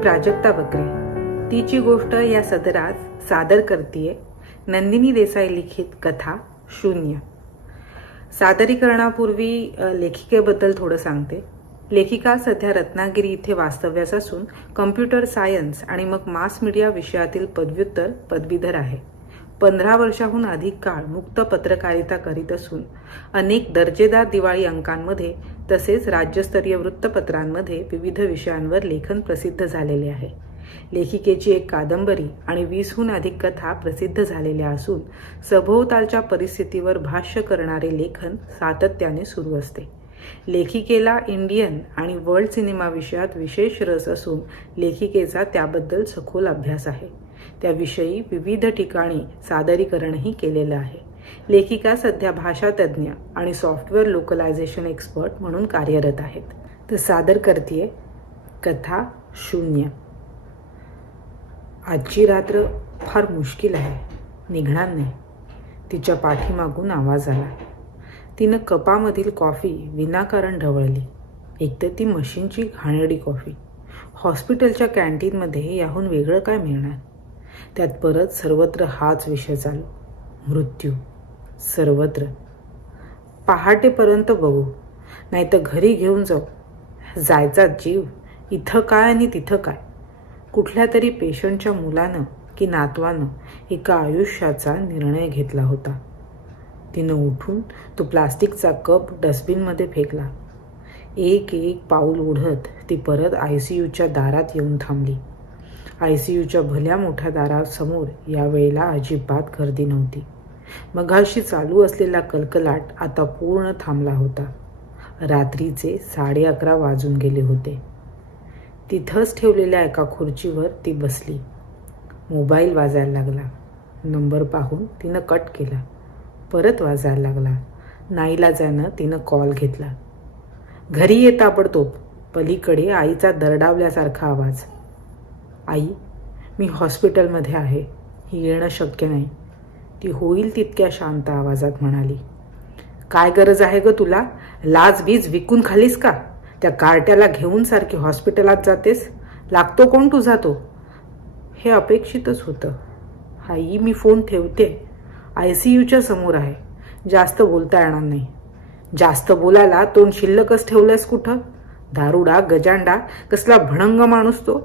प्राजक्ता बकरे. तिची गोष्ट या सदरात सादर करतीये नंदिनी देसाई लिखित कथा शून्य. सादरीकरणापूर्वी लेखिकेबद्दल थोडं सांगते. लेखिका सध्या रत्नागिरी इथे वास्तव्यास असून कम्प्युटर सायन्स आणि मग मास मीडिया विषयातील पदव्युत्तर पदवीधर आहे. 15 वर्षाहून अधिक काळ मुक्त पत्रकारिता करीत असून अनेक दर्जेदार दिवाळी अंकांमध्ये तसेच राज्यस्तरीय वृत्तपत्रांमध्ये विविध विषयांवर लेखन प्रसिद्ध झालेले आहे. लेखिकेची एक कादंबरी आणि 20हून अधिक कथा प्रसिद्ध झालेल्या असून सभोवतालच्या परिस्थितीवर भाष्य करणारे लेखन सातत्याने सुरू असते. लेखिकेला इंडियन आणि वर्ल्ड सिनेमा विषयात विशेष रस असून लेखिकेचा त्याबद्दल सखोल अभ्यास आहे. त्याविषयी विविध ठिकाणी सादरीकरणही केलेलं आहे. लेखिका सध्या भाषातज्ञ आणि सॉफ्टवेअर लोकलायझेशन एक्सपर्ट म्हणून कार्यरत आहेत. तर सादर करतीये कथा शून्य. आजची रात्र फार मुश्किल आहे, निघणार नाही. तिच्या पाठीमागून आवाज आला. तिनं कपामधील कॉफी विनाकारण ढवळली. एकतर ती मशीनची घाणेरडी कॉफी. हॉस्पिटलच्या कॅन्टीनमध्ये याहून वेगळं काय मिळणार? त्यात परत सर्वत्र हाच विषय चालू. मृत्यू सर्वत्र. पहाटेपर्यंत बघू, नाही तर घरी घेऊन जाऊ. जायचा जीव. इथं काय आणि तिथं काय. कुठल्या तरी पेशंटच्या मुलानं की नातवानं एका आयुष्याचा निर्णय घेतला होता. तिनं उठून तो प्लास्टिकचा कप डस्टबिनमध्ये फेकला. एक पाऊल ओढत ती परत ICUच्या दारात येऊन थांबली. ICUच्या भल्या मोठ्या दारासमोर यावेळेला अजिबात गर्दी नव्हती. मघाशी चालू असलेला कलकलाट आता पूर्ण थांबला होता. रात्रीचे 11:30 वाजून गेले होते. तिथंच ठेवलेल्या एका खुर्चीवर ती बसली. मोबाईल वाजायला लागला. नंबर पाहून तिनं कट केला. परत वाजायला लागला. नाईलाजानं तिनं कॉल घेतला. घरी ये ताबडतोब. पलीकडे आईचा दरडावल्यासारखा आवाज. आई, मी हॉस्पिटलमध्ये आहे. येणं शक्य नाही, ती होईल तितक्या शांत आवाजात म्हणाली. काय गरज आहे ग तुला? लाज बीज विकून खालीस का? त्या कार्ट्याला घेऊन सारखी हॉस्पिटलात जातेस. लागतो कोण तुझा तो? हे अपेक्षितच होतं. आई, मी फोन ठेवते. ICUच्या समोर आहे. जास्त बोलता येणार नाही. जास्त बोलायला तोंड शिल्लकच ठेवलंयस कुठं? दारुडा गजांडा कसला भणंग माणूस तो.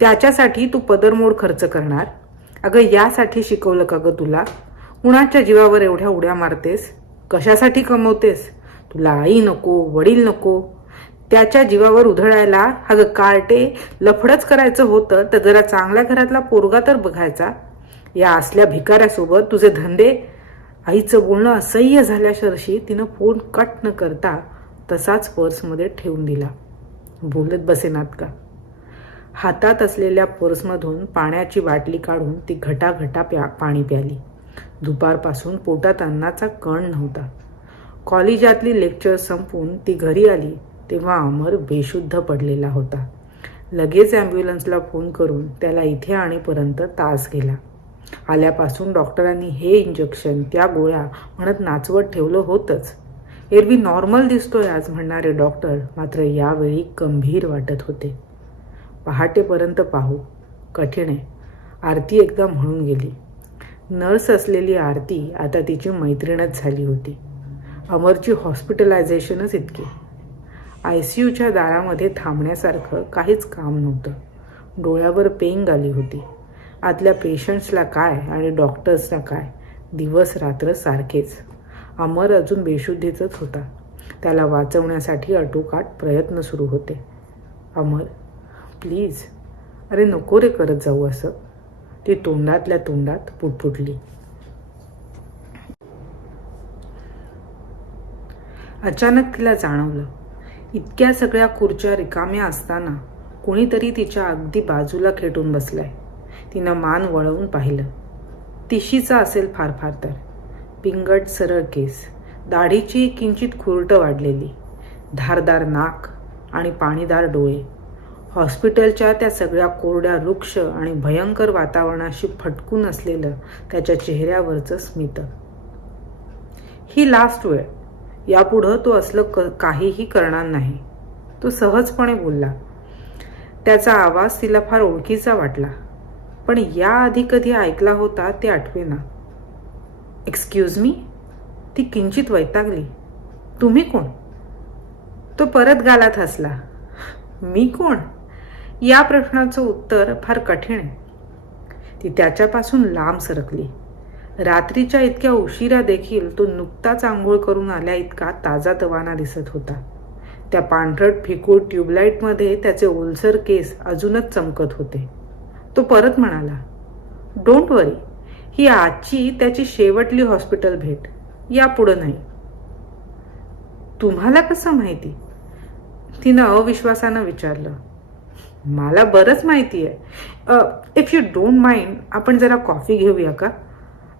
त्याच्यासाठी तू पदरमोड खर्च करणार? अगं, यासाठी शिकवलं का ग तुला? कुणाच्या जीवावर एवढ्या उड्या मारतेस? कशासाठी कमवतेस? तुला आई नको, वडील नको. त्याच्या जीवावर उधळायला अगं कार्टे लफडच करायचं होतं तर जरा चांगल्या घरातला पोरगा तर बघायचा. या असल्या भिकाऱ्यासोबत तुझे धंदे. आईचं बोलणं असह्य झाल्याशरशी तिनं फोन कट न करता तसाच पर्समध्ये ठेवून दिला. बोलत बसेनात का? हातात असलेल्या पर्समधून पाण्याची बाटली काढून ती घटाघटा पाणी प्याली. दुपारपासून पोटात अन्नाचा कण नव्हता. कॉलेजातली लेक्चर संपून ती घरी आली तेव्हा अमर बेशुद्ध पडलेला होता. लगेच ॲम्ब्युलन्सला फोन करून त्याला इथे आणीपर्यंत तास गेला. आल्यापासून डॉक्टरांनी हे इंजेक्शन त्या गोळ्या म्हणत नाचवत ठेवलं होतंच. एरवी नॉर्मल दिसतोय आज म्हणणारे डॉक्टर मात्र यावेळी गंभीर वाटत होते. पहाटेपर्यंत पाहू, कठीण आहे. आरती एकदा म्हणून गेली. नर्स असलेली आरती आता तिची मैत्रीणच झाली होती. अमरची हॉस्पिटलायझेशनच इतकी. ICUच्या दारामध्ये थांबण्यासारखं काहीच काम नव्हतं. डोळ्यावर पेंग आली होती. आतल्या पेशंट्सला काय आणि डॉक्टर्सला काय, दिवस रात्र सारखेच. अमर अजून बेशुद्धीतच होता. त्याला वाचवण्यासाठी आटोकाट प्रयत्न सुरू होते. अमर, प्लीज. अरे नको रे करत जाऊ असं. ती तोंडातल्या तोंडात पुटपुटली. अचानक तिला जाणवलं, इतक्या सगळ्या खुर्च्या रिकाम्या असताना कोणीतरी तिच्या अगदी बाजूला खेटून बसलाय. तिनं मान वळवून पाहिलं. तिशीचा असेल फार फार तर. पिंगट सरळ केस, दाढीची किंचित खुरट वाढलेली, धारदार नाक आणि पाणीदार डोळे. हॉस्पिटलच्या त्या सगळ्या कोरड्या वृक्ष आणि भयंकर वातावरणाशी फटकून असलेलं त्याच्या चेहऱ्यावरचं स्मित. ही लास्ट वेळ. यापुढं तो असलं काहीही करणार नाही. तो सहजपणे बोलला. त्याचा आवाज तिला फार ओळखीचा वाटला, पण याआधी कधी ऐकला होता ते आठवेना. Excuse me? ती किंचित वैतागली. तुम्ही कोण? तो परत गालात हसला. मी कोण? या प्रश्नाचं उत्तर फार कठीण आहे. ती त्याच्यापासून लांब सरकली. रात्रीच्या इतक्या उशिरा देखील तो नुकताच आंघोळ करून आल्या इतका ताजातवाना दिसत होता. त्या पांढरट फिकूळ ट्यूबलाईटमध्ये त्याचे ओलसर केस अजूनच चमकत होते. तो परत म्हणाला, डोंट वरी, ही आजची त्याची शेवटली हॉस्पिटल भेट, यापुढं नाही. तुम्हाला कसं माहिती? तिनं अविश्वासानं विचारलं. मला बरंच माहिती आहे. इफ यू डोंट माइंड, आपण जरा कॉफी घेऊया का?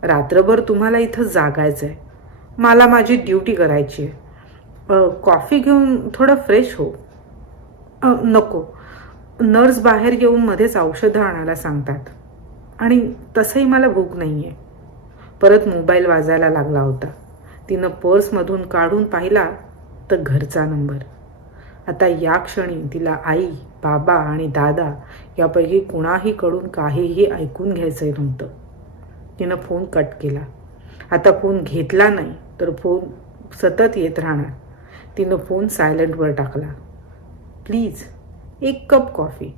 रात्रभर तुम्हाला इथं जागायचं आहे. मला माझी ड्युटी करायची आहे. कॉफी घेऊन थोडं फ्रेश हो. नको, नर्स बाहेर येऊन मध्येच औषधं आणायला सांगतात, आणि तसंही मला भूक नाही आहे. परत मोबाईल वाजायला लागला होता. तिनं पर्समधून काढून पाहिला तर घरचा नंबर. आता या क्षणी तिला आई, बाबा आणि दादा यापैकी कुणाहीकडून काहीही ऐकून घ्यायचं नव्हतं. तिनं फोन कट केला. आता फोन घेतला नाही तर फोन सतत येत राहणार. तिनं फोन सायलेंटवर टाकला. प्लीज, एक कप कॉफी.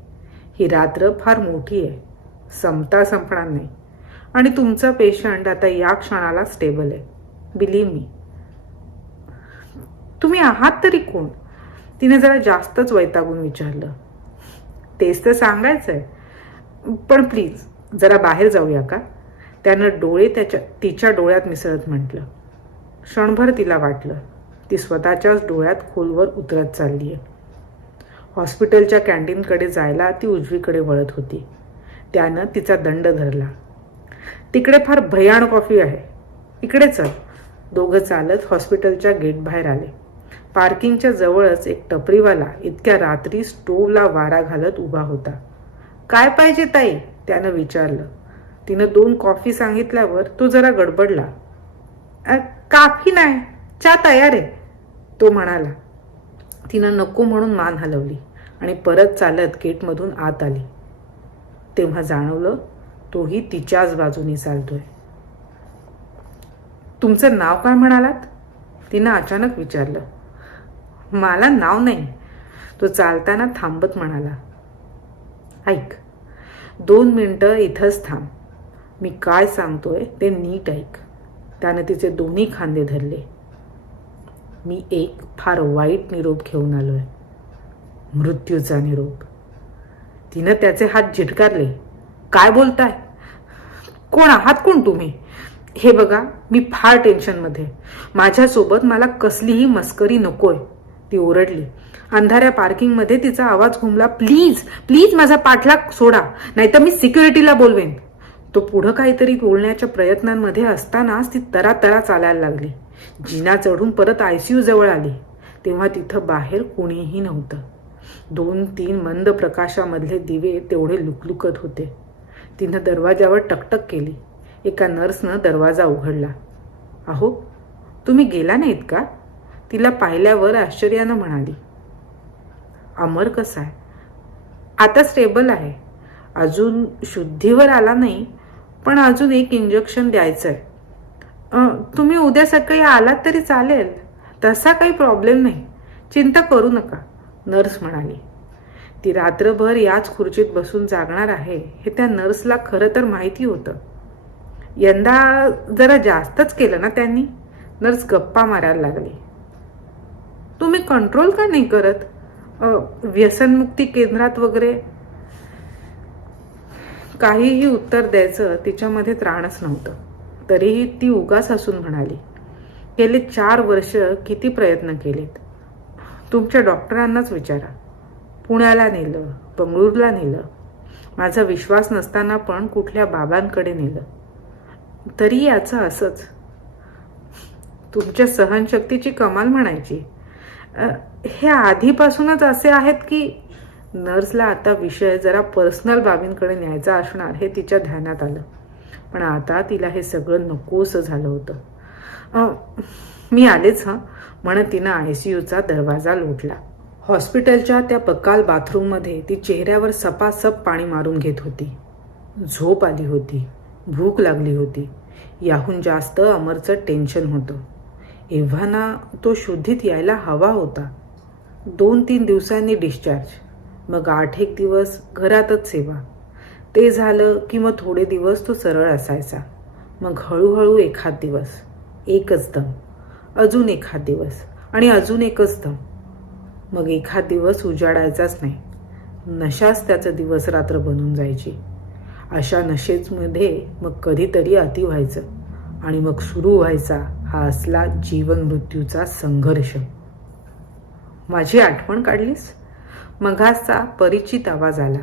ही रात्र फार मोठी आहे, संपणार नाही, आणि तुमचा पेशंट आता या क्षणाला स्टेबल आहे. बिलीव्ह मी. तुम्ही आहात तरी कोण? तिने जरा जास्तच वैतागून विचारलं. तेच तर सांगायचंय, पण प्लीज जरा बाहेर जाऊया का? त्यानं डोळे तिच्या डोळ्यात मिसळत म्हटलं. क्षणभर तिला वाटलं ती स्वतःच्याच डोळ्यात खोलवर उतरत चालली आहे. हॉस्पिटलच्या कॅन्टीनकडे जायला ती उजवीकडे वळत होती. त्यानं तिचा दंड धरला. तिकडे फार भयाण कॉफी आहे, इकडे चल. दोघं चालत हॉस्पिटलच्या गेट बाहेर आले. पार्किंगच्या जवळच एक टपरीवाला इतक्या रात्री स्टोवला वारा घालत उभा होता. काय पाहिजे ताई? त्यानं विचारलं. तिनं 2 कॉफी सांगितल्यावर तो जरा गडबडला. काफी नाही, चहा तयार आहे, तो म्हणाला. तिनं नको म्हणून मान हलवली आणि परत चालत गेटमधून आत आली. तेव्हा जाणवलं तोही तिच्याच बाजूने चालतोय. तुमचं नाव काय म्हणालात? तिनं अचानक विचारलं. मला नाव नाही, तो चालताना थांबत म्हणाला. ऐक, 2 मिनिटं इथंच थांब. मी काय सांगतोय ते नीट ऐक. त्याने तिचे दोन्ही खांदे धरले. मी एक फार वाईट निरोप घेऊन आलोय, मृत्यूचा निरोप. तिनं त्याचे हात झिटकारले. काय बोलताय? कोण आहात कोण तुम्ही? हे बघा, मी फार टेन्शनमध्ये. माझ्यासोबत मला कसलीही मस्करी नकोय, ती ओरडली. अंधाऱ्या पार्किंगमध्ये तिचा आवाज घुमला. प्लीज प्लीज माझा पाठलाग सोडा, नाहीतर मी सिक्युरिटीला बोलवेन. तो पुढं काहीतरी बोलण्याच्या प्रयत्नांमध्ये असतानाच ती तरातरा चालायला लागली. जिना चढून परत ICU जवळ आली. तेव्हा तिथं बाहेर कोणीही नव्हतं. 2-3 मंद प्रकाशामधले दिवे तेवढे लुकलुकत होते. तिनं दरवाजावर टकटक केली. एका नर्सनं दरवाजा उघडला. अहो, तुम्ही गेला नाहीत का? तिला पाहिल्यावर आश्चर्यानं म्हणाली. अमर कसा आहे? आता स्टेबल आहे. अजून शुद्धीवर आला नाही, पण अजून एक इंजेक्शन द्यायचं आहे. तुम्ही उद्या सकाळी आलात तरी चालेल, तसा काही प्रॉब्लेम नाही, चिंता करू नका, नर्स म्हणाली. ती रात्रभर याच खुर्चीत बसून जागणार आहे हे त्या नर्सला खरं तर माहिती होतं. यंदा जरा जास्तच केलं ना त्यांनी. नर्स गप्पा मारायला लागली. तुम्ही कंट्रोल का नाही करत? व्यसनमुक्ती केंद्रात वगैरे? काहीही उत्तर द्यायचं तिच्यामध्ये त्राणच नव्हतं. तरीही ती उगाच हसून म्हणाली. गेले 4 वर्ष किती प्रयत्न केलेत. तुमच्या डॉक्टरांनाच विचारा. पुण्याला नेलं, बंगळुरूला नेलं, माझा विश्वास नसताना पण कुठल्या बाबांकडे नेलं, तरी याचं असंच. तुमच्या सहनशक्तीची कमाल म्हणायची. हे आधीपासूनच असे आहेत की? नर्सला आता विषय जरा पर्सनल बाबींकडे न्यायचा असणार हे तिच्या ध्यानात आलं. पण आता तिला हे सगळं नकोसं झालं होतं. मी आलेच म्हणत तिनं ICUचा दरवाजा लोटला. हॉस्पिटलच्या त्या बकाल बाथरूममध्ये ती चेहऱ्यावर सपासप पाणी मारून घेत होती. झोप आली होती, भूक लागली होती. याहून जास्त अमरचं टेन्शन होतं. एव्हाना तो शुद्धीत यायला हवा होता. 2-3 दिवसांनी डिस्चार्ज, मग 8-1 दिवस घरातच सेवा. ते झालं की मग थोडे दिवस तो सरळ असायचा. मग हळूहळू एखाद दिवस, एकच दम, अजून एखाद दिवस आणि अजून एकच दम. मग एखाद दिवस उजाडायचाच नाही. नशाच त्याचं दिवस रात्र बनून जायची. अशा नशेमध्ये मग कधीतरी अति व्हायचं आणि मग सुरू व्हायचा हा असला जीवन मृत्यूचा संघर्ष. माझी आठवण काढलीस? मघाचा परिचित आवाज आला.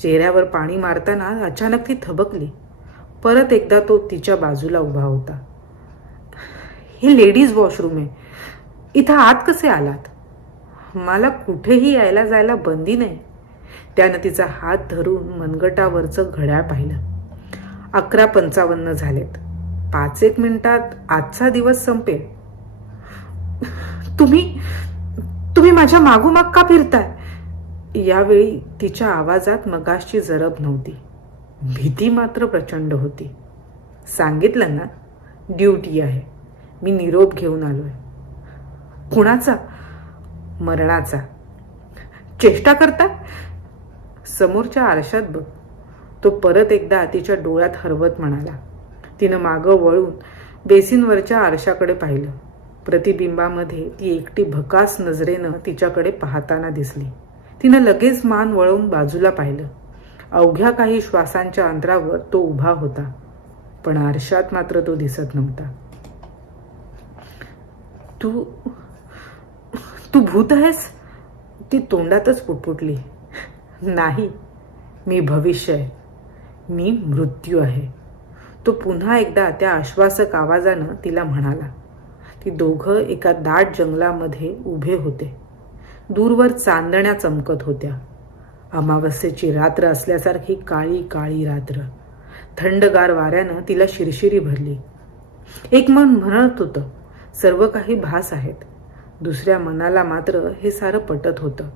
चेहऱ्यावर पाणी मारताना अचानक ती थबकली. परत एकदा तो तिच्या बाजूला उभा होता. हे लेडीज वॉशरूम आहे, इथं आत कसे आलात? मला कुठेही यायला जायला बंदी नाही. त्यानं तिचा हात धरून मनगटावरचं घड्याळ पाहिलं. 11:55 झालेत. 5-1 मिनिटात आजचा दिवस संपेल. तुम्ही माझ्या मागोमाग का फिरताय? यावेळी तिच्या आवाजात मगाशी जरब नव्हती, भीती मात्र प्रचंड होती. सांगितलं ना, ड्युटी आहे. मी निरोप घेऊन आलोय. कुणाचा? मरणाचा. चेष्टा करता? समोरच्या आरशात बघ. तो परत एकदा तिच्या डोळ्यात हरवत म्हणाला. तिनं मागं वळून बेसिनवरच्या आरशाकडे पाहिलं. प्रतिबिंबामध्ये ती एकटी भकास नजरेनं तिच्याकडे पाहताना दिसली. तिनं लगेच मान वळवून बाजूला पाहिलं. अवघ्या काही श्वासांच्या अंतरावर तो उभा होता, पण आरशात मात्र तो दिसत नव्हता. तू भूत आहेस? ती तोंडातच पुटपुटली. नाही, मी भविष्य आहे. मी मृत्यू आहे. तो पुन्हा एकदा त्या आश्वासक आवाजानं तिला म्हणाला. ती दोघं एका दाट जंगलामध्ये उभे होते. दूरवर चांदण्या चमकत होत्या. अमावस्येची रात्र असल्यासारखी काळी काळी रात्र. थंडगार वाऱ्यानं तिला शिरशिरी भरली. एक मन म्हणत होतं, सर्व काही भास आहेत. दुसऱ्या मनाला मात्र हे सारं पटत होतं.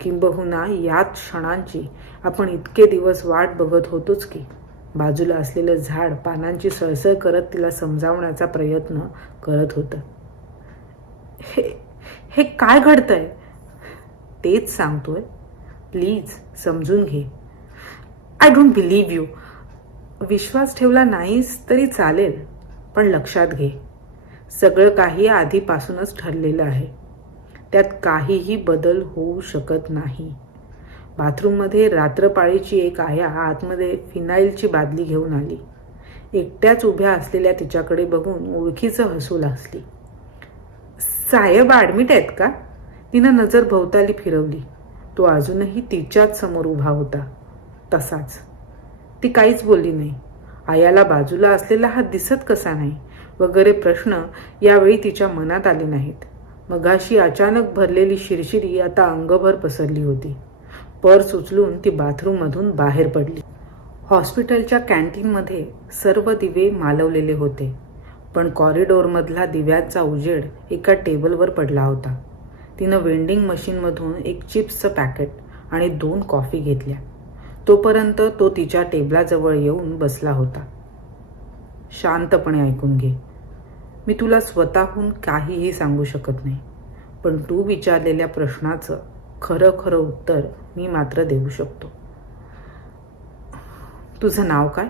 किंबहुना याच क्षणांची आपण इतके दिवस वाट बघत होतोच की. बाजूला असलेलं झाड पानांची सळसळ करत तिला समजावण्याचा प्रयत्न करत होतं. हे काय घडतंय? तेच सांगतोय, प्लीज समजून घे. I don't believe you. विश्वास ठेवला नाहीस तरी चालेल, पण लक्षात घे, सगळं काही आधीपासूनच ठरलेलं आहे. त्यात काहीही बदल होऊ शकत नाही. बाथरूममध्ये रात्रपाळीची एक आया आतमध्ये फिनाईलची बादली घेऊन आली. एकट्याच उभ्या असलेल्या तिच्याकडे बघून ओळखीचं हसू लागली. साहेब ॲडमिट आहेत का? तिनं नजर भोवताली फिरवली. तो अजूनही तिच्याच समोर उभा होता, तसाच. ती काहीच बोलली नाही. आयाला बाजूला असलेला हात दिसत कसा नाही वगैरे प्रश्न यावेळी तिच्या मनात आले नाहीत. मगाशी अचानक भरलेली शिरशिरी आता अंगभर पसरली होती. पर्स उचलून ती बाथरूममधून बाहेर पडली. हॉस्पिटलच्या कॅन्टीनमध्ये सर्व दिवे मालवलेले होते, पण कॉरिडॉरमधला दिव्यांचा उजेड एका टेबलवर पडला होता. तिनं वेंडिंग मशीनमधून एक चिप्सचं पॅकेट आणि 2 कॉफी घेतल्या. तोपर्यंत तो तिच्या टेबलाजवळ येऊन बसला होता. शांतपणे ऐकून घे. मी तुला स्वतःहून काहीही सांगू शकत नाही, पण तू विचारलेल्या प्रश्नाचं खरं खरं उत्तर मी मात्र देऊ शकतो. तुझं नाव काय?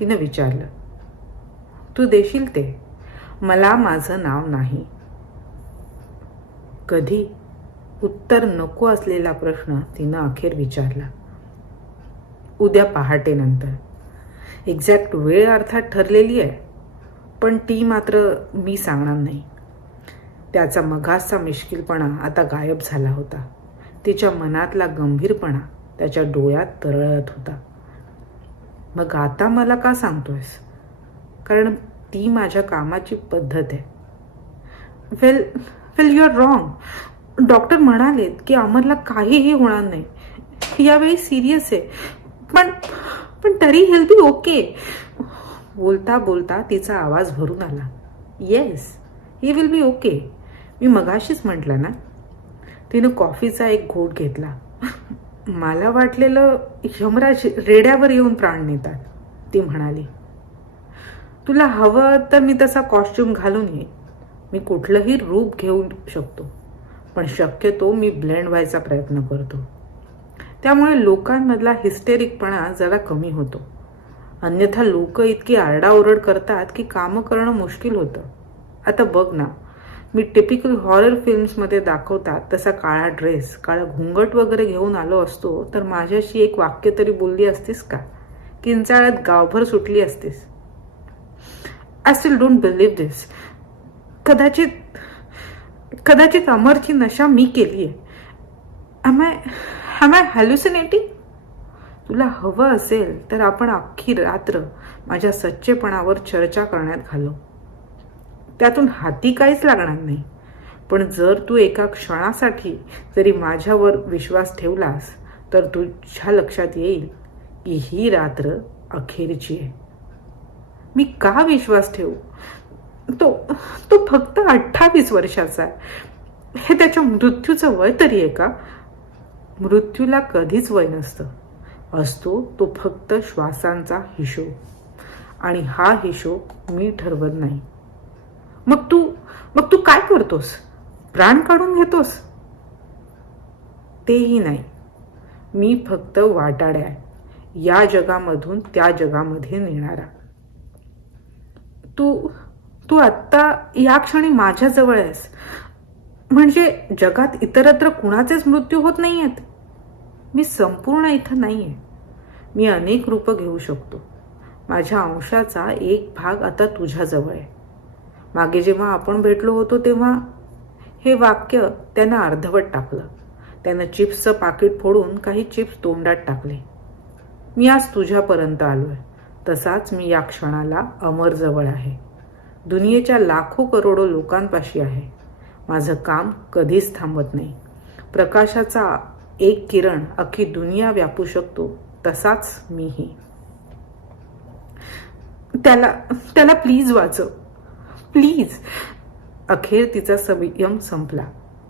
तिनं विचारलं. तू देशील ते? मला माझं नाव नाही. कधी? उत्तर नको असलेला प्रश्न तिनं अखेर विचारला. उद्या पहाटेनंतर. एक्झॅक्ट वेळ अर्थात ठरलेली आहे, पण ती मात्र मी सांगणार नाही. त्याचा मघाचा मिश्किलपणा आता गायब झाला होता. तिच्या मनातला गंभीरपणा त्याच्या डोळ्यात तरळत होता. मग आता मला का सांगतोयस? कारण ती माझ्या कामाची पद्धत आहे. वेल यू आर रॉंग. डॉक्टर म्हणालेत की अमरला काहीही होणार नाही. यावेळी सिरियस आहे, पण तरी हेल बी ओके. बोलता बोलता तिचा आवाज भरून आला. Yes, he will be okay. मी मगाशीच म्हटलं ना. तिनं कॉफीचा एक घोट घेतला. मला वाटलेलं यमराज रेड्यावर येऊन प्राण नेतात, ती म्हणाली. तुला हवं तर मी तसा कॉस्ट्युम घालून येईन. मी कुठलंही रूप घेऊ शकतो, पण शक्यतो मी ब्लेंड व्हायचा प्रयत्न करतो. त्यामुळे लोकांमधला हिस्टेरिकपणा जरा कमी होतो. अन्यथा लोक इतकी आरडाओरड करतात की कामं करणं मुश्किल होतं. आता बघ ना, मी टिपिकल हॉरर फिल्म्समध्ये दाखवतात तसा काळा ड्रेस, काळा घुंगट वगैरे घेऊन आलो असतो तर माझ्याशी एक वाक्य तरी बोलली असतीस का? किंचाळ्यात गावभर सुटली असतीस. I still don't believe this. कदाचित अमरची नशा मी केली आहे. Am I hallucinating? तुला हवं असेल तर आपण अख्खी रात्र माझ्या सच्चेपणावर चर्चा करण्यात घालव. त्यातून हाती काहीच लागणार नाही. पण जर तू एका क्षणासाठी जरी माझ्यावर विश्वास ठेवलास तर तुझ्या लक्षात येईल की ही रात्र अखेरची आहे. मी का विश्वास ठेवू? तो फक्त 28 वर्षाचा आहे. हे त्याच्या मृत्यूचं वय तरी आहे का? मृत्यूला कधीच वय नसतं. असतो तो फक्त श्वासांचा हिशोब, आणि हा हिशोब मी ठरवत नाही. मग तू काय करतोस? प्राण काढून घेतोस? तेही नाही. मी फक्त वाटाड्या आहे, या जगामधून त्या जगामध्ये नेणारा. तू आत्ता या क्षणी माझ्या जवळ आहेस, म्हणजे जगात इतरत्र कुणाचेच मृत्यू होत नाहीयेत. मी संपूर्ण इथं नाहीये. मी अनेक रूपं घेऊ शकतो. माझ्या अंशाचा एक भाग आता तुझ्या जवळ आहे. मागे जेव्हा आपण भेटलो होतो तेव्हा हे वाक्य त्यानं अर्धवट टाकलं. त्यानं चिप्सचं पाकिट फोडून काही चिप्स तोंडात टाकले. मी आज तुझ्यापर्यंत आलोय. तसाच मी या क्षणाला अमरजवळ आहे. दुनियेच्या लाखो करोडो लोकांपाशी आहे. माझं काम कधीच थांबत नाही. प्रकाशाचा एक किरण अख्खी दुनिया व्यापू शकतो, तसाच मीही. त्याला प्लीज वाचव, प्लीज. अखेर तिचा संयम संपला.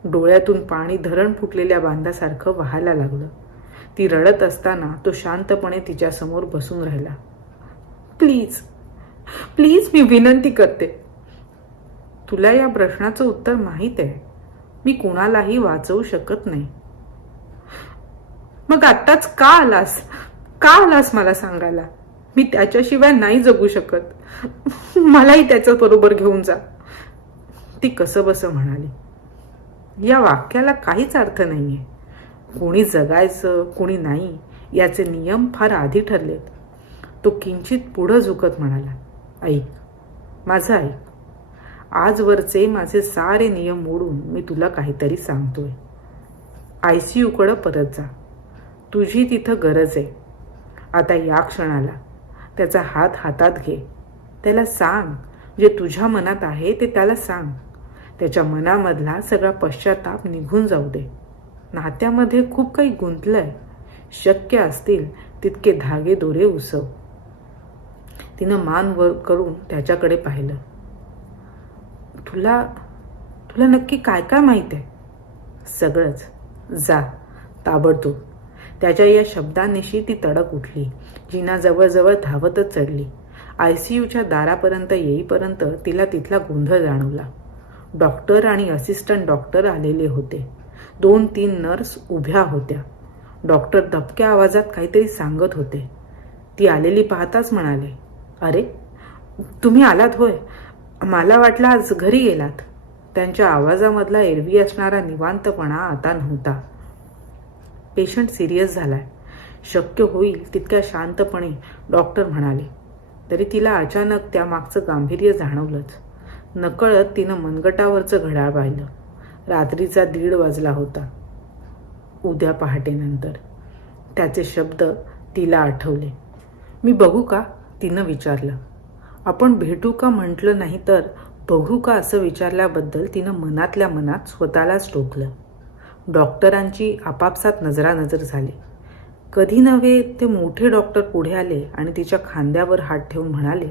डोळ्यातून पाणी धरण फुटलेल्या बांधासारखं व्हायला लागलं. ती रडत असताना तो शांतपणे तिच्यासमोर बसून राहिला. प्लीज प्लीज, मी विनंती करते. तुला या प्रश्नाचं उत्तर माहीत आहे. मी कुणालाही वाचवू शकत नाही. मग आत्ताच का आलास मला सांगायला? मी त्याच्याशिवाय नाही जगू शकत. मलाही त्याच्या बरोबर घेऊन जा, ती कसंबसं म्हणाली. या वाक्याला काहीच अर्थ नाहीये. कोणी जगायचं कोणी नाही याचे नियम फार आधी ठरलेत. तो किंचित पुढं झुकत म्हणाला, ऐक, माझं ऐक. आजवरचे माझे सारे नियम मोडून मी तुला काहीतरी सांगतोय. ICUकडं परत जा. तुझी तिथं गरज आहे. आता या क्षणाला त्याचा हात हातात घे. त्याला सांग जे तुझ्या मनात आहे ते त्याला सांग. त्याच्या मनामधला सगळा पश्चाताप निघून जाऊ दे. नात्यामध्ये खूप काही गुंतलंय. शक्य असतील तितके धागे दोरे उसव. तिनं मान वर करून त्याच्याकडे पाहिलं. तुला नक्की काय काय माहित आहे? सगळंच. जा ताबडतोब. त्याच्या या शब्दांनिशी ती तडक उठली. जिना जवळजवळ धावतच चढली. ICUच्या दारापर्यंत येईपर्यंत तिला तिथला गोंधळ जाणवला. डॉक्टर आणि असिस्टंट डॉक्टर आलेले होते. 2-3 नर्स उभ्या होत्या. डॉक्टर दबक्या आवाजात काहीतरी सांगत होते. ती आलेली पाहताच म्हणाले, अरे तुम्ही आलात होय. मला वाटलं आज घरी गेलात. त्यांच्या आवाजामधला एरवी असणारा निवांतपणा आता नव्हता. पेशंट सिरियस झालाय. शक्य होईल तितक्या शांतपणे डॉक्टर म्हणाले. तरी तिला अचानक त्यामागचं गांभीर्य जाणवलंच. नकळत तिनं मनगटावरचं घड्याळ पाहिलं. रात्रीचा 1:30 वाजला होता. उद्या पहाटेनंतर. त्याचे शब्द तिला आठवले. मी बघू का? तिनं विचारलं. आपण भेटू का म्हटलं नाही तर बघू का असं विचारल्याबद्दल तिनं मनातल्या मनात स्वतःलाच टोकलं. डॉक्टरांची आपापसात नजरानजर झाली. कधी नव्हे ते मोठे डॉक्टर पुढे आले आणि तिच्या खांद्यावर हात ठेवून म्हणाले,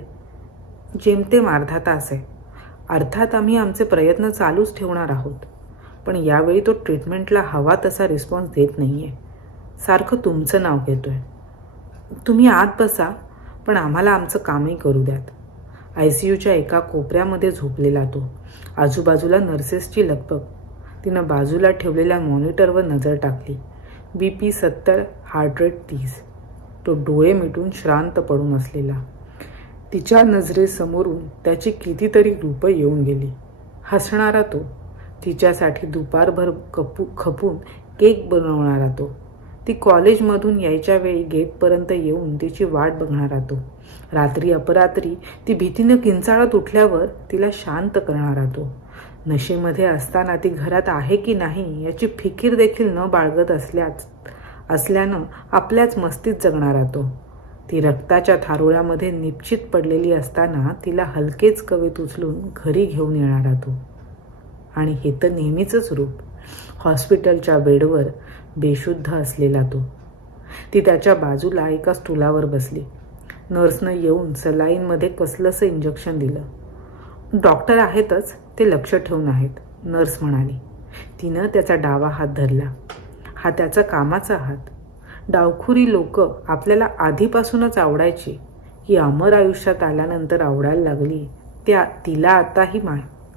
जेमतेम अर्धा तास आहे. अर्थात आम्ही आमचे प्रयत्न चालूच ठेवणार आहोत. पण यावेळी तो ट्रीटमेंटला हवा तसा रिस्पॉन्स देत नाहीये. सारखं तुमचं नाव घेतोय. तुम्ही आत बसा, पण आम्हाला आमचं कामही करू द्यात. ICUच्या एका कोपऱ्यामध्ये झोपलेला तो. आजूबाजूला नर्सेसची लगबग. तिनं बाजूला ठेवलेल्या मॉनिटरवर नजर टाकली. BP 70, heart rate 30. तो डोळे मिटून श्रांत पडून असलेला. तिच्या नजरेसमोरून त्याची कितीतरी रूपं येऊन गेली. हसणारा तो, तिच्यासाठी दुपारभर खपून केक बनवणारा तो, ती कॉलेजमधून यायच्या वेळी गेटपर्यंत येऊन तिची वाट बघणारा तो, रात्री अपरात्री ती भीतीनं किंचाळत उठल्यावर तिला शांत करणारा तो, नशेमध्ये असताना ती घरात आहे की नाही याची फिकीर देखील न बाळगत असल्यानं आपल्याच मस्तीत जगणारा तो, ती रक्ताच्या थारोळ्यामध्ये निश्चित पडलेली असताना तिला हलकेच कवेत उचलून घरी घेऊन येणारा तो. आणि हे तर नेहमीचंच रूप. हॉस्पिटलच्या बेडवर बेशुद्ध असलेला तो. ती त्याच्या बाजूला एका स्टूलावर बसली. नर्सनं येऊन सलाईनमध्ये कसलंसं इंजेक्शन दिलं. डॉक्टर आहेतच, ते लक्ष ठेवून आहेत, नर्स म्हणाली. तिनं त्याचा डावा हात धरला. हा त्याचा कामाचा हात. डावखुरी लोक आपल्याला आधीपासूनच आवडायची, ही अमर आयुष्यात आल्यानंतर आवडायला लागली तिला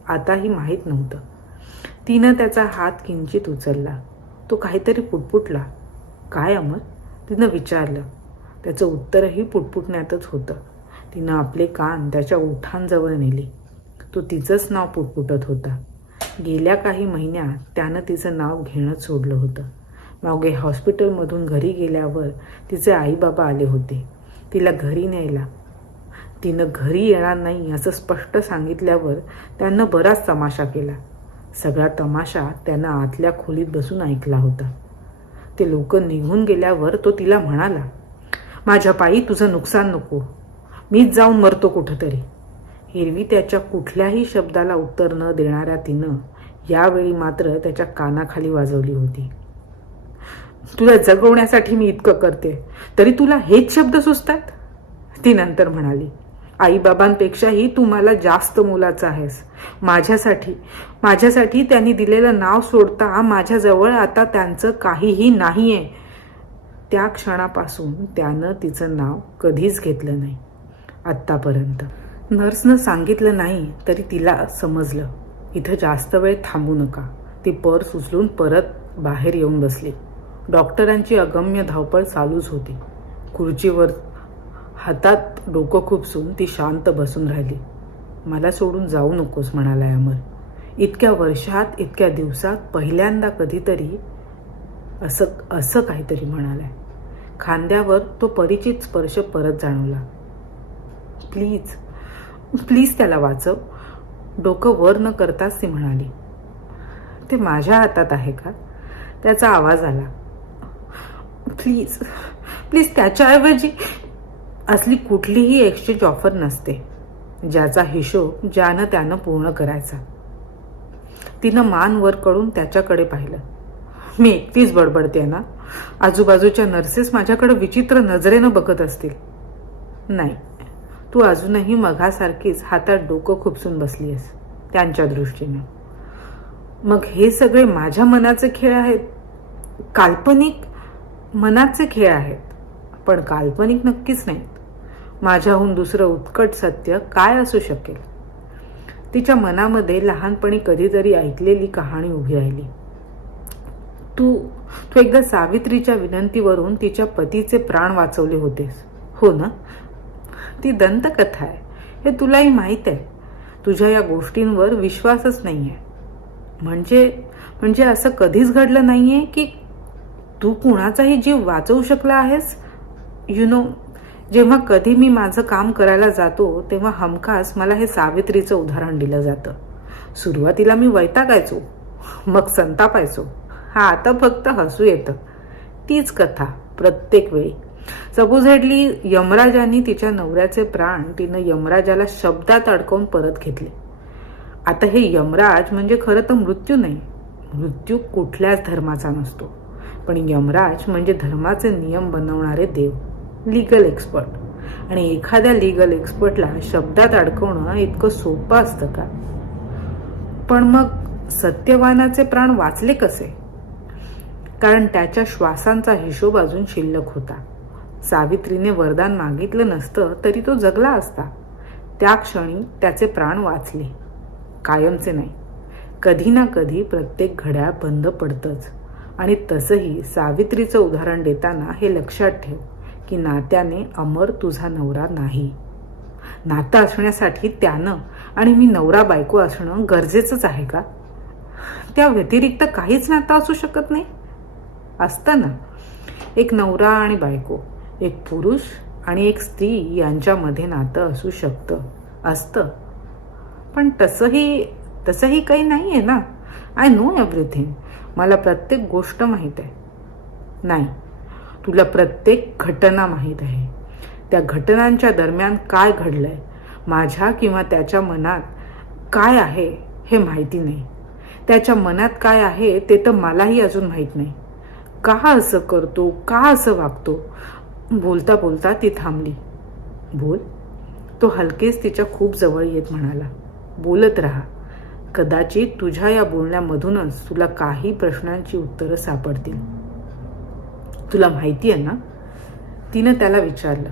आताही माहीत नव्हतं. तिनं त्याचा हात किंचित उचलला. तो काहीतरी पुटपुटला. काय अमर? तिनं विचारलं. त्याचं उत्तरही पुटपुटण्यातच होतं. तिनं आपले कान त्याच्या ओठांजवळ नेले. तो तिचंच नाव पुटपुटत होता. गेल्या काही महिन्यात त्यानं तिचं नाव घेणंच सोडलं होतं. मागे हॉस्पिटलमधून घरी गेल्यावर तिचे आईबाबा आले होते तिला घरी न्यायला. तिनं घरी येणार नाही असं स्पष्ट सांगितल्यावर त्यानं बराच तमाशा केला. सगळा तमाशा त्यानं आतल्या खोलीत बसून ऐकला होता. ते लोक निघून गेल्यावर तो तिला म्हणाला, माझ्या पायी तुझं नुकसान नको, मीच जाऊन मरतो कुठंतरी. एरवी त्याच्या कुठल्याही शब्दाला उत्तर न देणाऱ्या तिनं यावेळी मात्र त्याच्या कानाखाली वाजवली होती. तुला जगवण्यासाठी मी इतकं करते, तरी तुला हेच शब्द सुचतात? ती नंतर म्हणाली, आईबाबांपेक्षाही तू मला जास्त मोलाचा आहेस. माझ्यासाठी त्यांनी दिलेलं नाव सोडता माझ्याजवळ आता त्यांचं काहीही नाहीये. त्या क्षणापासून त्यानं तिचं नाव कधीच घेतलं नाही आत्तापर्यंत. नर्सनं सांगितलं नाही तरी तिला समजलं. इथं जास्त वेळ थांबू नका. ती पर्स उचलून परत बाहेर येऊन बसली. डॉक्टरांची अगम्य धावपळ चालूच होती. खुर्चीवर हातात डोकं खुपसून ती शांत बसून राहिली. मला सोडून जाऊ नकोस म्हणालाय अमर. इतक्या वर्षात, इतक्या दिवसात पहिल्यांदा कधीतरी असं काहीतरी म्हणालाय. खांद्यावर तो परिचित स्पर्श परत जाणवला. प्लीज त्याला वाचव. डोकं वर न करताच ती म्हणाली. ते माझ्या हातात आहे का? त्याचा आवाज आला. प्लीज त्याच्याऐवजी असली कुठलीही एक्सचेंज ऑफर नसते. ज्याचा हिशोब ज्यानं त्यानं पूर्ण करायचा. तिनं मान वर करून त्याच्याकडे पाहिलं. मी एकटीच बडबडते ना? आजूबाजूच्या नर्सेस माझ्याकडे विचित्र नजरेनं बघत असतील. नाही, तू अजूनही मघासारखीच हातात डोकं खुपसून बसलीयस त्यांच्या दृष्टीनं. मग हे सगळे माझ्या मनाचे खेळ आहेत. काल्पनिक मनाचे खेळ आहेत, पण काल्पनिक नक्कीच नाहीत. माझ्याहून दुसरं उत्कट सत्य काय असू शकेल? तिच्या मनामध्ये लहानपणी कधीतरी ऐकलेली कहाणी उभी राहिली. तू एकदा सावित्रीच्या विनंतीवरून तिच्या पतीचे प्राण वाचवले होतेस, हो ना? ती दंतकथा आहे, हे तुलाही माहीत आहे. तुझ्या या गोष्टींवर विश्वासच नाहीये. म्हणजे असं कधीच घडलं नाहीये की तू कुणाचाही जीव वाचवू शकला आहेस? जेव्हा कधी मी माझं काम करायला जातो तेव्हा हमखास मला हे सावित्रीचं उदाहरण दिलं जातं. सुरुवातीला मी वैतागायचो, मग संतापायचो. आता फक्त हसू येतं. तीच कथा प्रत्येक वेळी. सपोझेडली यमराजांनी तिच्या नवऱ्याचे प्राण तिनं यमराजाला शब्दात अडकवून परत घेतले. आता हे यमराज म्हणजे खरं तर मृत्यू नाही. मृत्यू कुठल्याच धर्माचा नसतो, पण यमराज म्हणजे धर्माचे नियम बनवणारे देव, लीगल एक्सपर्ट. आणि एखाद्या लीगल एक्सपर्टला शब्दात अडकवणं इतकं सोपं असतं का? पण मग सत्यवानाचे प्राण वाचले कसे? कारण त्याच्या श्वासांचा हिशोब अजून शिल्लक होता. सावित्रीने वरदान मागितलं नसतं तरी तो जगला असता. त्या क्षणी त्याचे प्राण वाचले. कायमचे नाही. कधी ना कधी प्रत्येक घड्याळ बंद पडतंच. आणि तसंही सावित्रीचं उदाहरण देताना हे लक्षात ठेव की नात्याने अमर तुझा नवरा नाही. नातं असण्यासाठी त्यानं आणि मी नवरा बायको असणं गरजेचंच आहे का? त्या व्यतिरिक्त काहीच नातं असू शकत नाही? असतं ना. एक नवरा आणि बायको, एक पुरुष आणि एक स्त्री यांच्यामध्ये नातं असू शकतं, असतं. पण तसंही काही नाही आहे ना. I know everything. मला प्रत्येक गोष्ट माहीत आहे. नाही, तुला प्रत्येक घटना माहीत आहे. त्या घटनांच्या दरम्यान काय घडलंय, माझ्या किंवा त्याच्या मनात काय आहे हे माहिती नाही. त्याच्या मनात काय आहे ते तर मलाही अजून माहीत नाही. का असं करतो, का असं वागतो? बोलता बोलता ती थांबली. बोल. तो हलकेच तिच्या खूप जवळ येत म्हणाला. बोलत राहा. कदाचित तुझ्या या बोलण्यामधूनच तुला काही प्रश्नांची उत्तरं सापडतील. तुला माहिती आहे ना? तिनं त्याला विचारलं.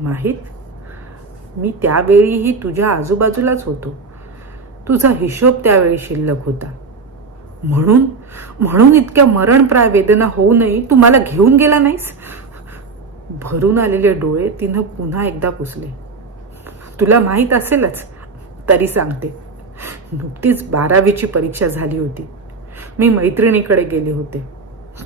माहीत? मी त्यावेळीही तुझ्या आजूबाजूलाच होतो. तुझा हिशोब त्यावेळी शिल्लक होता. म्हणून इतक्या मरणप्राय वेदना होऊनही तू मला घेऊन गेला नाहीस? भरून आलेले डोळे तिनं पुन्हा एकदा पुसले. तुला माहीत असेलच, तरी सांगते. नुकतीच 12वीची परीक्षा झाली होती. मी मैत्रिणीकडे गेले होते.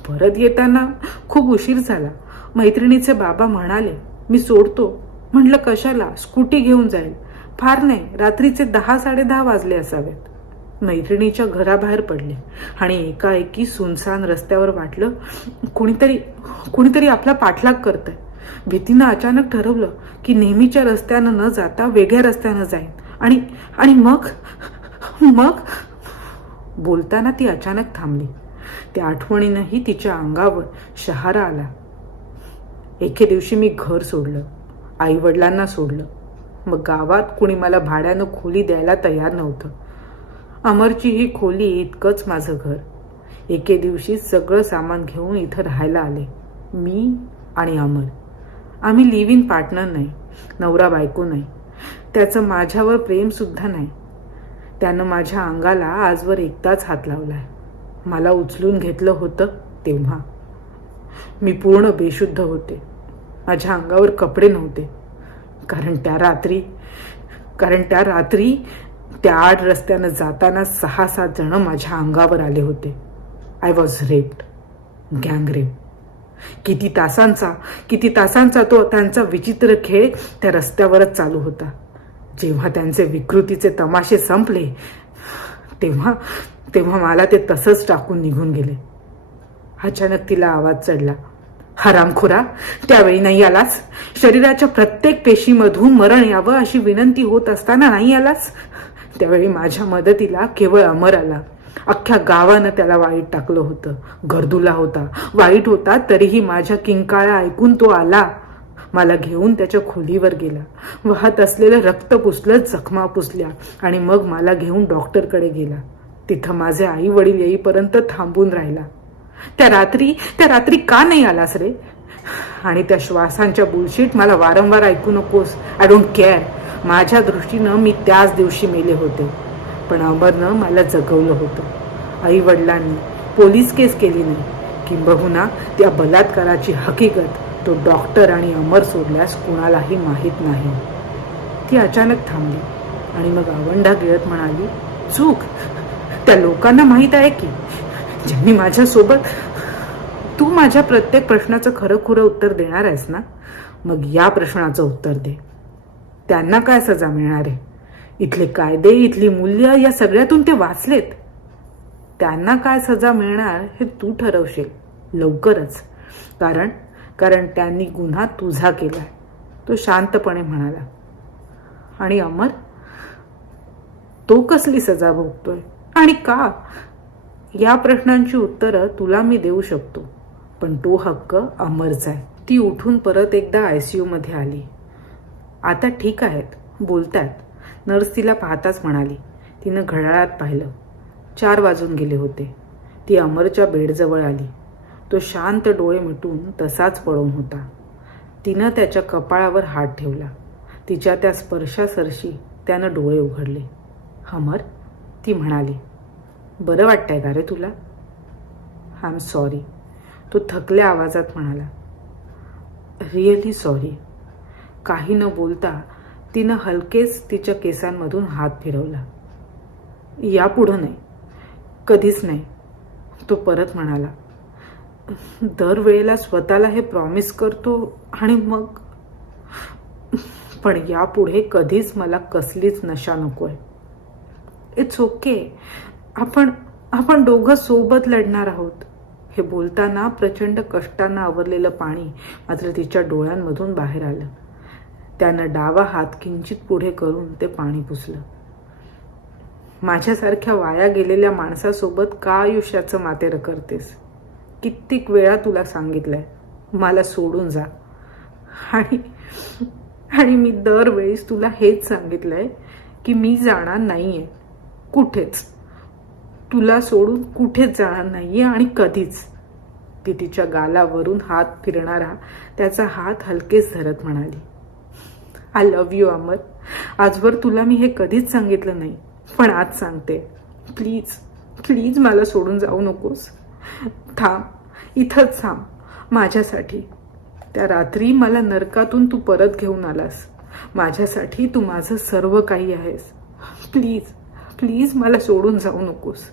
परत येताना खूप उशीर झाला. मैत्रिणीचे बाबा म्हणाले मी सोडतो. म्हटलं कशाला, स्कूटी घेऊन जाईल. फार नाही, रात्रीचे 10-10:30 वाजले असावेत. मैत्रिणीच्या घराबाहेर पडले आणि एकाएकी सुनसान रस्त्यावर वाटलं कुणीतरी आपला पाठलाग करतंय. भीतीनं अचानक ठरवलं की नेहमीच्या रस्त्यानं न जाता वेगळ्या रस्त्यानं जाईन. आणि मग बोलताना ती अचानक थांबली. त्या आठवणीनंही तिच्या अंगावर शहारा आला. एके दिवशी मी घर सोडलं, आई वडिलांना सोडलं. मग गावात कुणी मला भाड्यानं खोली द्यायला तयार नव्हतं. अमरची ही खोली इतकंच माझं घर. एके दिवशी सगळं सामान घेऊन इथं राहायला आले. मी आणि अमर. आम्ही लिव्ह इन पार्टनर नाही, नवरा बायको नाही. त्याचं माझ्यावर प्रेम सुद्धा नाही. त्यानं माझ्या अंगाला आजवर एकदाच हात लावलाय. मला उचलून घेतलं होतं तेव्हा. मी पूर्ण बेशुद्ध होते. माझ्या अंगावर कपडे नव्हते. कारण त्या रात्री त्या 8 रस्त्यानं जाताना 6-7 जण माझ्या अंगावर आले होते. I was raped. गँग रेप. किती तासांचा तो त्यांचा विचित्र खेळ त्या रस्त्यावरच चालू होता. जेव्हा त्यांचे विकृतीचे तमाशे संपले तेव्हा मला ते तसंच टाकून निघून गेले. अचानक तिला आवाज चढला. हरामखोरा, त्यावेळी नाही आलास? शरीराच्या प्रत्येक पेशीमधून मरण यावं अशी विनंती होत असताना नाही आलास? त्यावेळी माझ्या मदतीला केवळ अमर आला. अख्ख्या गावानं त्याला वाईट टाकलं होतं. गर्दुला होता, वाईट होता, तरीही माझ्या किंकाळ्या ऐकून तो आला. मला घेऊन त्याच्या खोलीवर गेला. वाहत असलेलं रक्त पुसलं, जखमा पुसल्या आणि मग मला घेऊन डॉक्टरकडे गेला. तिथं माझे आई वडील येईपर्यंत थांबून राहिला. त्या रात्री का नाही आलास रे? आणि त्या श्वासांच्या बुलशीट मला वारंवार ऐकू नकोस. I don't care. माझ्या दृष्टीनं मी त्याच दिवशी मेले होते. पण अमरनं मला जगवलं होतं. आई वडिलांनी पोलीस केस केली नाही. किंबहुना त्या बलात्काराची हकीकत तो डॉक्टर आणि अमर सोडल्यास कुणालाही माहीत नाही. ती अचानक थांबली आणि मग आवंढा गिळत म्हणाली, चूक त्या लोकांना माहीत आहे की ज्यांनी माझ्यासोबत. तू माझ्या प्रत्येक प्रश्नाचं खरं उत्तर देणार आहेस ना? मग या प्रश्नाचं उत्तर दे. त्यांना काय सजा मिळणार आहे? इथले कायदे, इथली मूल्य या सगळ्यातून ते वाचलेत. त्यांना काय सजा मिळणार हे तू ठरवशील लवकरच. कारण त्यांनी गुन्हा तुझा केलाय. तो शांतपणे म्हणाला. आणि अमर, तो कसली सजा भोगतोय आणि का? या प्रश्नांची उत्तरं तुला मी देऊ शकतो, पण तो हक्क अमरचा आहे. ती उठून परत एकदा ICU मध्ये आली. आता ठीक आहेत, बोलतायत. नर्स तिला पाहताच म्हणाली. तिनं घड्याळात पाहिलं. 4 वाजून गेले होते. ती अमरच्या बेडजवळ आली. तो शांत डोळे मिटून तसाच पडून होता. तिनं त्याच्या कपाळावर हात ठेवला. तिच्या त्या स्पर्शासरशी त्यानं डोळे उघडले. अमर, ती म्हणाली, बरं वाटतंय का रे तुला? आय एम सॉरी, तो थकल्या आवाजात म्हणाला. Really sorry. काही न बोलता तिनं हलकेच तिच्या केसांमधून हात फिरवला. यापुढं नाही, कधीच नाही, तो परत म्हणाला. दरवेळेला स्वतःला हे प्रॉमिस करतो आणि मग, पण यापुढे कधीच मला कसलीच नशा नकोय. इट्स ओके, आपण दोघं सोबत लढणार आहोत. हे बोलताना प्रचंड कष्टानं आवरलेलं पाणी मात्र तिच्या डोळ्यांमधून बाहेर आलं. त्यानं डावा हात किंचित पुढे करून ते पाणी पुसलं. माझ्यासारख्या वाया गेलेल्या माणसासोबत का आयुष्याचं मातेरं करतेस? कित्येक वेळा तुला सांगितलंय मला सोडून जा, आणि मी दरवेळेस तुला हेच सांगितलंय की मी जाणार नाहीये कुठेच. तुला सोडून कुठेच जाणार नाहीये आणि कधीच. ती तिच्या गालावरून हात फिरणारा त्याचा हात हलकेच धरत म्हणाली. आय लव्ह यू अमर. आजवर तुला मी हे कधीच सांगितलं नाही, पण आज सांगते. प्लीज प्लीज मला सोडून जाऊ नकोस. थांब, इथंच थांब माझ्यासाठी. त्या रात्री मला नरकातून तू परत घेऊन आलास. माझ्यासाठी तू माझं सर्व काही आहेस. प्लीज प्लीज मला सोडून जाऊ नकोस.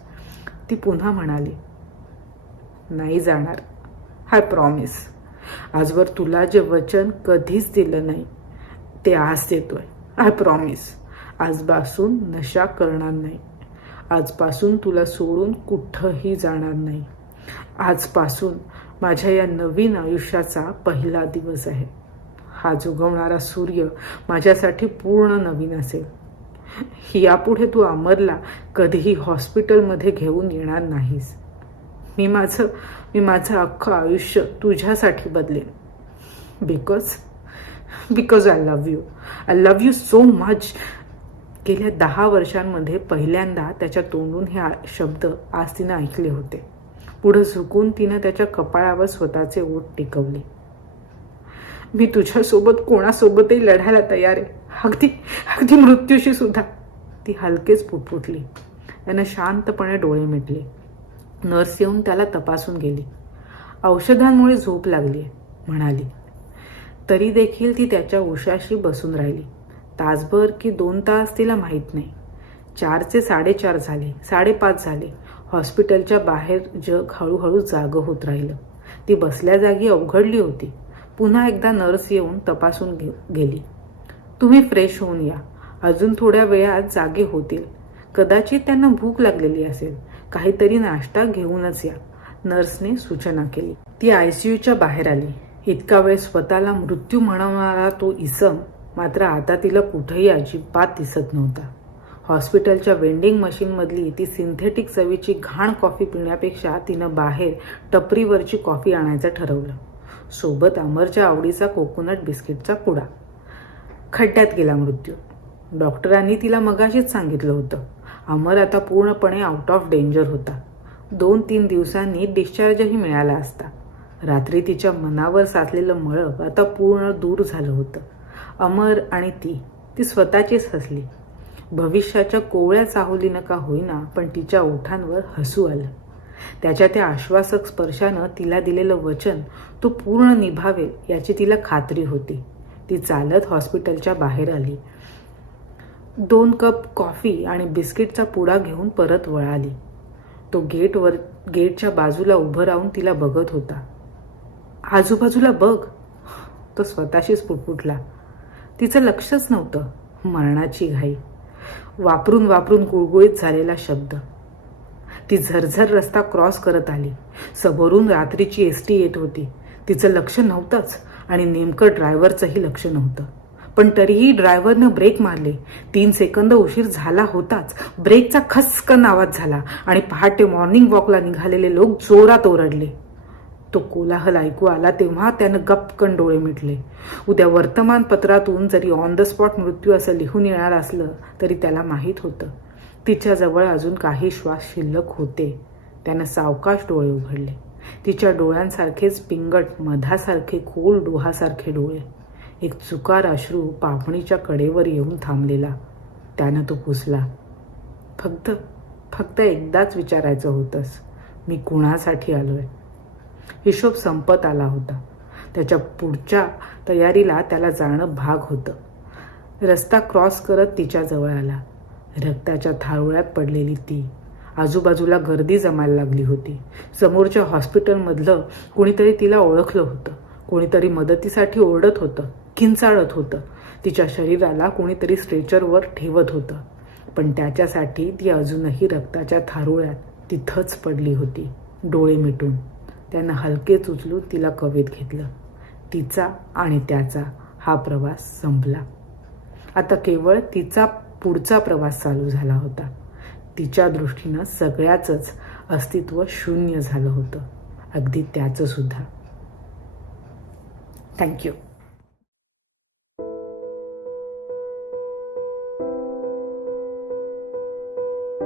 ती पुन्हा म्हणाली, नाही जाणार. I promise. आजवर तुला जे वचन कधीच दिलं नाही ते आज देतोय. I promise. आजपासून नशा करणार नाही. आजपासून तुला सोडून कुठंही जाणार नाही. आजपासून माझ्या या नवीन आयुष्याचा पहिला दिवस आहे. हा उगवणारा सूर्य माझ्यासाठी पूर्ण नवीन असेल. यापुढे तू अमरला कधीही हॉस्पिटलमध्ये घेऊन येणार नाहीस. मी माझं अख्खं आयुष्य तुझ्यासाठी बदलेन. Because I love you so much. गेल्या 10 वर्षांमध्ये पहिल्यांदा त्याच्या तोंडून हे शब्द आज तिनं ऐकले होते. पुढं झुकून तिनं त्याच्या कपाळावर स्वतःचे ओठ टेकवले. मी तुझ्यासोबत कोणासोबतही लढायला तयार आहे, अगदी मृत्यूशी सुद्धा. ती हलकेच पुटपुटली. त्यानं शांतपणे डोळे मिटले. नर्स येऊन त्याला तपासून गेली. औषधांमुळे झोप लागली म्हणाली. तरी देखील ती त्याच्या उशाशी बसून राहिली. तासभर की 2 तास तिला माहीत नाही. 4चे 4:30 झाले, 5:30 झाले. हॉस्पिटलच्या बाहेर जग हळूहळू जागं होत राहिलं. ती बसल्या जागी अवघडली होती. पुन्हा एकदा नर्स येऊन तपासून गेली. तुम्ही फ्रेश होऊन या. अजून थोड्या वेळात जागे होतील. कदाचित त्यांना भूक लागलेली असेल. काहीतरी नाश्ता घेऊनच या, नर्सने सूचना केली. ती ICUच्या बाहेर आली. इतका वेळ स्वतःला मृत्यू म्हणवणारा तो इसम मात्र आता तिला कुठेही अजिबात दिसत नव्हता. हॉस्पिटलच्या वेंडिंग मशीनमधली ती सिंथेटिक चवीची घाण कॉफी पिण्यापेक्षा तिनं बाहेर टपरीवरची कॉफी आणायचं ठरवलं. सोबत अमरच्या आवडीचा कोकोनट बिस्किटचा पुडा. खड्ड्यात गेला मृत्यू. डॉक्टरांनी तिला मगाशीच सांगितलं होतं. अमर आता पूर्णपणे आउट ऑफ डेंजर होता. 2-3 दिवसांनी डिस्चार्जही मिळाला असता. रात्री तिच्या मनावर साचलेलं मळप आता पूर्ण दूर झालं होतं. अमर आणि ती स्वतःचीच हसली. भविष्याच्या कोवळ्या चाहुलीनं का होईना पण तिच्या ओठांवर हसू आलं. त्याच्या त्या आश्वासक स्पर्शानं तिला दिलेलं वचन तो पूर्ण निभावेल याची तिला खात्री होती. ती चालत हॉस्पिटलच्या बाहेर आली. 2 कप कॉफी आणि बिस्किटचा पुडा घेऊन परत वळाली. तो गेटच्या बाजूला उभं राहून तिला बघत होता. आजूबाजूला बघ, तो स्वतःशीच पुटपुटला. तिचं लक्षच नव्हतं. मरणाची घाई. वापरून गुळगुळीत झालेला शब्द. ती झरझर रस्ता क्रॉस करत आली. समोरून रात्रीची ST येत होती. तिचं लक्ष नव्हतंच आणि नेमकं ड्रायव्हरचंही लक्ष नव्हतं. पण तरीही ड्रायव्हरनं ब्रेक मारले. 3 सेकंद उशीर झाला होताच. ब्रेकचा खसकन आवाज झाला आणि पहाटे मॉर्निंग वॉकला निघालेले लोक जोरात ओरडले. तो कोलाहल ऐकू आला तेव्हा त्यानं गपकन डोळे मिटले. उद्या वर्तमानपत्रातून जरी ऑन द स्पॉट मृत्यू असं लिहून येणार असलं तरी त्याला माहीत होतं तिच्याजवळ अजून काही श्वास शिल्लक होते. त्यानं सावकाश डोळे उघडले. तिच्या डोळ्यांसारखेच पिंगट मधासारखे खोल डोहासारखे डोळे. एक चुकार अश्रू पापणीच्या कडेवर येऊन थांबलेला. त्यानं तो पुसला. फक्त एकदाच विचारायचं होतंस, मी कुणासाठी आलोय? हिशोब संपत आला होता. त्याच्या पुढच्या तयारीला त्याला जाणं भाग होतं. रस्ता क्रॉस करत तिच्या जवळ आला. रक्ताच्या थारोळ्यात पडलेली ती. आजूबाजूला गर्दी जमायला लागली होती. समोरच्या हॉस्पिटलमधलं कोणीतरी तिला ओळखलं होतं. कोणीतरी मदतीसाठी ओरडत होतं, किंचाळत होतं. तिच्या शरीराला कोणीतरी स्ट्रेचरवर ठेवत होतं. पण त्याच्यासाठी ती अजूनही रक्ताच्या थारोळ्यात तिथंच पडली होती, डोळे मिटून. त्यानं हलकेच उचलून तिला कवेत घेतलं. तिचा आणि त्याचा हा प्रवास संपला. आता केवळ तिचा पुढचा प्रवास चालू झाला होता. तिच्या दृष्टीनं सगळ्याचंच अस्तित्व शून्य झालं होतं, अगदी त्याचं सुद्धा. थँक्यू.